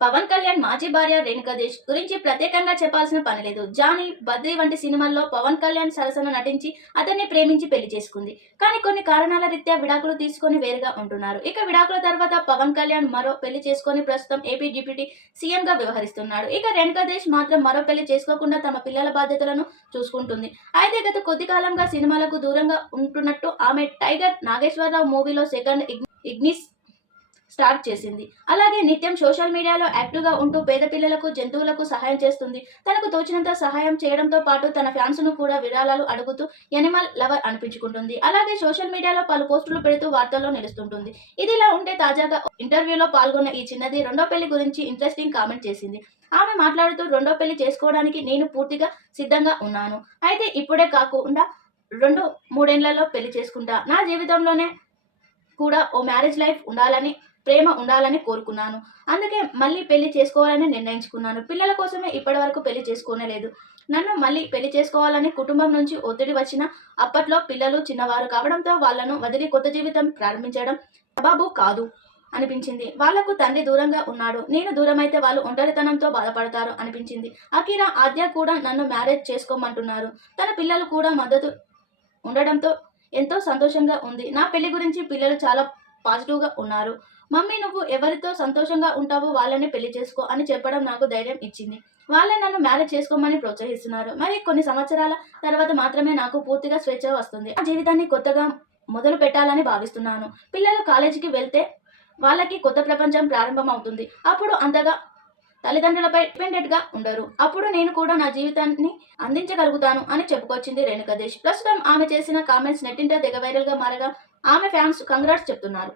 పవన్ కళ్యాణ్ మాజీ భార్య రేణుకాదేశ్ గురించి ప్రత్యేకంగా చెప్పాల్సిన పని లేదు. జానీ బద్రీ వంటి సినిమాల్లో పవన్ కళ్యాణ్ సరసన నటించి అతన్ని ప్రేమించి పెళ్ళి చేసుకుంది. కానీ కొన్ని కారణాల రీత్యా విడాకులు తీసుకొని వేరుగా ఉంటున్నారు. ఇక విడాకుల తర్వాత పవన్ కళ్యాణ్ మరో పెళ్ళి చేసుకొని ప్రస్తుతం ఏపీ డిప్యూటీ సీఎం గా వ్యవహరిస్తున్నాడు. ఇక రేణుకాదేశ్ మాత్రం మరో పెళ్ళి చేసుకోకుండా తమ పిల్లల బాధ్యతలను చూసుకుంటుంది. అయితే గత కొద్ది కాలంగా సినిమాలకు దూరంగా ఉంటున్నట్టు ఆమె టైగర్ నాగేశ్వరరావు మూవీలో సెకండ్ ఇగ్నిస్ స్టార్ట్ చేసింది. అలాగే నిత్యం సోషల్ మీడియాలో యాక్టివ్గా ఉంటూ పేద పిల్లలకు జంతువులకు సహాయం చేస్తుంది. తనకు తోచినంత సహాయం చేయడంతో పాటు తన ఫ్యాన్స్ను కూడా విరాళాలు అడుగుతూ ఎనిమల్ లవర్ అనిపించుకుంటుంది. అలాగే సోషల్ మీడియాలో పలు పోస్టులు పెడుతూ వార్తల్లో నిలుస్తుంటుంది. ఇదిలా ఉంటే తాజాగా ఇంటర్వ్యూలో పాల్గొన్న ఈ చిన్నది రెండో పెళ్ళి గురించి ఇంట్రెస్టింగ్ కామెంట్ చేసింది. ఆమె మాట్లాడుతూ రెండో పెళ్ళి చేసుకోవడానికి నేను పూర్తిగా సిద్ధంగా ఉన్నాను. అయితే ఇప్పుడే కాకుండా రెండు మూడేళ్ళలో పెళ్ళి చేసుకుంటా. నా జీవితంలోనే కూడా ఓ మ్యారేజ్ లైఫ్ ఉండాలని ప్రేమ ఉండాలని కోరుకున్నాను. అందుకే మళ్ళీ పెళ్ళి చేసుకోవాలని నిర్ణయించుకున్నాను. పిల్లల కోసమే ఇప్పటి వరకు పెళ్ళి చేసుకోనలేదు నన్ను మళ్ళీ పెళ్ళి చేసుకోవాలని కుటుంబం నుంచి ఒత్తిడి వచ్చిన అప్పట్లో పిల్లలు చిన్నవారు కావడంతో వాళ్ళను వదిలి కొత్త జీవితం ప్రారంభించడం సబాబు కాదు అనిపించింది. వాళ్ళకు తండ్రి దూరంగా ఉన్నాడు. నేను దూరమైతే వాళ్ళు ఒంటరితనంతో బాధపడతారు అనిపించింది. అకీరా ఆద్య కూడా నన్ను మ్యారేజ్ చేసుకోమంటున్నారు. తన పిల్లలు కూడా మద్దతు ఉండడంతో ఎంతో సంతోషంగా ఉంది. నా పెళ్ళి గురించి పిల్లలు చాలా పాజిటివ్గా ఉన్నారు. మమ్మీ నువ్వు ఎవరితో సంతోషంగా ఉంటావో వాళ్ళని పెళ్ళి చేసుకో అని చెప్పడం నాకు ధైర్యం ఇచ్చింది. వాళ్ళే నన్ను మ్యారేజ్ చేసుకోమని ప్రోత్సహిస్తున్నారు. మరి కొన్ని సంవత్సరాల తర్వాత మాత్రమే నాకు పూర్తిగా స్వేచ్ఛ వస్తుంది. ఆ జీవితాన్ని కొత్తగా మొదలు పెట్టాలని భావిస్తున్నాను. పిల్లలు కాలేజీకి వెళ్తే వాళ్ళకి కొత్త ప్రపంచం ప్రారంభం అవుతుంది అప్పుడు అంతగా తల్లిదండ్రులపై డిపెండెంట్గా ఉండరు. అప్పుడు నేను కూడా నా జీవితాన్ని అందించగలుగుతాను అని చెప్పుకొచ్చింది రేణుకదేశ్ ప్రస్తుతం ఆమె చేసిన కామెంట్స్ నెట్టింట తెగ వైరల్గా మారగా ఆమె ఫ్యాన్స్ కంగ్రాట్స్ చెప్తున్నారు.